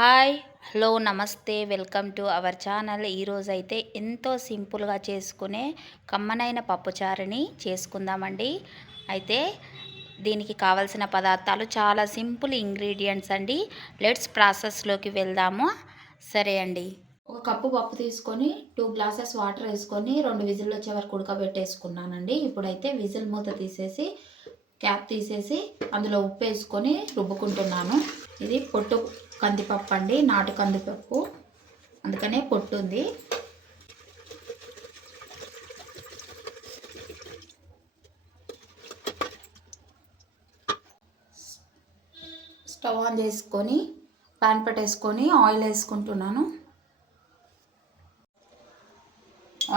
Hi hello నమస్తే welcome to our channel. ఈరోజైతే ఎంతో సింపుల్గా చేసుకునే కమ్మనైన పప్పుచారుని చేసుకుందామండి. అయితే దీనికి కావలసిన పదార్థాలు చాలా సింపుల్ ఇంగ్రీడియంట్స్ అండి. లెట్స్ ప్రాసెస్లోకి వెళ్దాము. సరే అండి. ఒక కప్పు పప్పు తీసుకొని 2 గ్లాసెస్ వాటర్ వేసుకొని 2 విజిల్ వచ్చే వరకు ఉడకబెట్టేసుకున్నానండి. ఇప్పుడైతే విజిల్ మూత తీసేసి క్యాప్ తీసేసి అందులో ఉప్పు వేసుకొని రుబ్బుకుంటున్నాను. ఇది పొట్టు కందిపప్పు అండి, నాటు కందిపప్పు, అందుకనే పొట్టు ఉంది. స్టవ్ ఆన్ చేసుకొని పాన్ పెట్టేసుకొని ఆయిల్ వేసుకుంటున్నాను.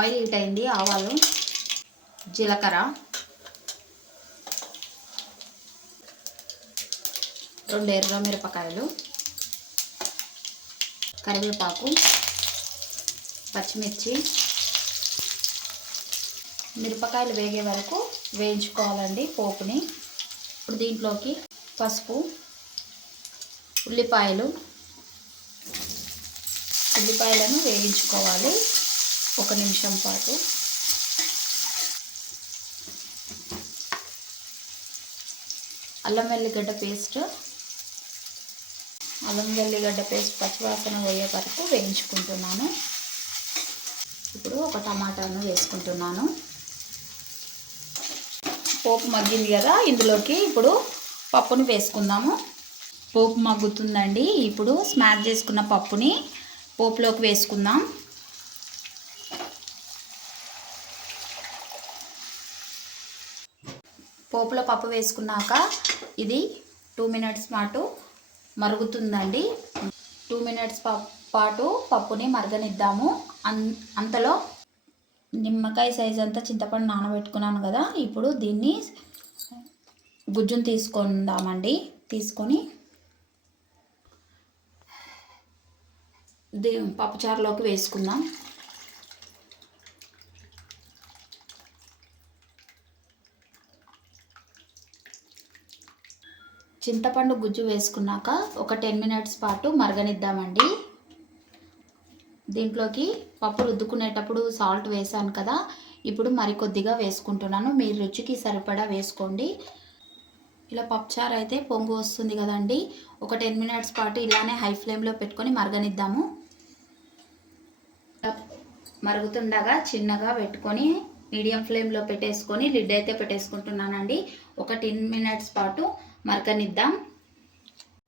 ఆయిల్ హీట్ అయింది. ఆవాలు, జీలకర్ర, 2 ఎర్రమిరపకాయలు, కరివేపాకు, పచ్చిమిర్చి, మిరపకాయలు వేగే వరకు వేయించుకోవాలండి పోపుని. ఇప్పుడు దీంట్లోకి పసుపు, ఉల్లిపాయలను వేయించుకోవాలి 1 నిమిషం పాటు. అల్లం వెల్లిగడ్డ పేస్ట్ పచ్చివాసన పోయే వరకు వేయించుకుంటున్నాను. ఇప్పుడు ఒక టమాటాను వేసుకుంటున్నాను. పోపు మగ్గింది కదా, ఇందులోకి ఇప్పుడు పప్పుని వేసుకుందాము. పోపు మగ్గుతుందండి. ఇప్పుడు స్మాష్ చేసుకున్న పప్పుని పోపులోకి వేసుకుందాం. పోపులో పప్పు వేసుకున్నాక ఇది 2 మినిట్స్ పాటు మరుగుతుందండి. 2 మినిట్స్ పాటు పప్పుని మరగనిద్దాము. అంతలో నిమ్మకాయ సైజ్ అంతా చింతపండు నానబెట్టుకున్నాను కదా, ఇప్పుడు దీన్ని గుజ్జును తీసుకుందామండి. తీసుకొని పప్పుచారులోకి వేసుకుందాం. చింతపండు గుజ్జు వేసుకున్నాక ఒక 10 మినిట్స్ పాటు మరగనిద్దామండి. దీంట్లోకి పప్పు రుద్దుకునేటప్పుడు సాల్ట్ వేసాను కదా, ఇప్పుడు మరికొద్దిగా వేసుకుంటున్నాను. మీ రుచికి సరిపడా వేసుకోండి. ఇలా పప్పుచారు అయితే పొంగు వస్తుంది కదండి. ఒక 10 మినిట్స్ పాటు ఇలానే హై ఫ్లేమ్లో పెట్టుకొని మరగనిద్దాము. మరుగుతుండగా చిన్నగా పెట్టుకొని మీడియం ఫ్లేమ్లో పెట్టేసుకొని లిడ్ అయితే పెట్టేసుకుంటున్నానండి. ఒక 10 మినిట్స్ పాటు మరగనిద్దాం.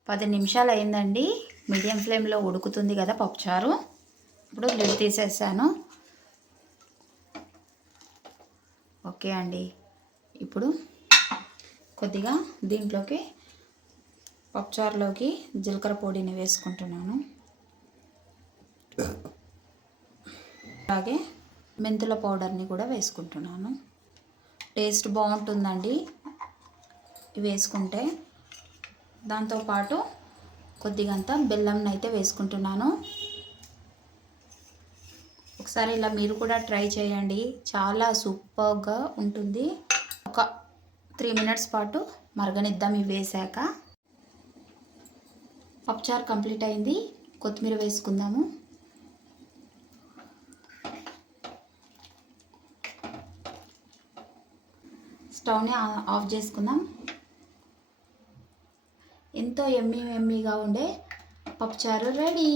10 నిమిషాలు అయిందండి. మీడియం ఫ్లేమ్లో ఉడుకుతుంది కదా పప్పుచారు. ఇప్పుడు లిడ్ తీసేసాను. ఓకే అండి. ఇప్పుడు కొద్దిగా దీంట్లోకి పప్పుచారులోకి జీలకర్ర పొడిని వేసుకుంటున్నాను. అలాగే మెంతుల పౌడర్ని కూడా వేసుకుంటున్నాను. టేస్ట్ బాగుంటుందండి ఇవి వేసుకుంటే. దాంతోపాటు కొద్దిగంత బెల్లంని అయితే వేసుకుంటున్నాను. ఒకసారి ఇలా మీరు కూడా ట్రై చేయండి, చాలా సూపర్గా ఉంటుంది. ఒక 3 మినిట్స్ పాటు మరగనిద్దాం ఇవి వేసాక. పప్పుచారు కంప్లీట్ అయింది. కొత్తిమీర వేసుకుందాము. స్టవ్ని ఆఫ్ చేసుకుందాం. ఎంతో ఎమ్మీగా ఉండే పప్పుచారు రెడీ.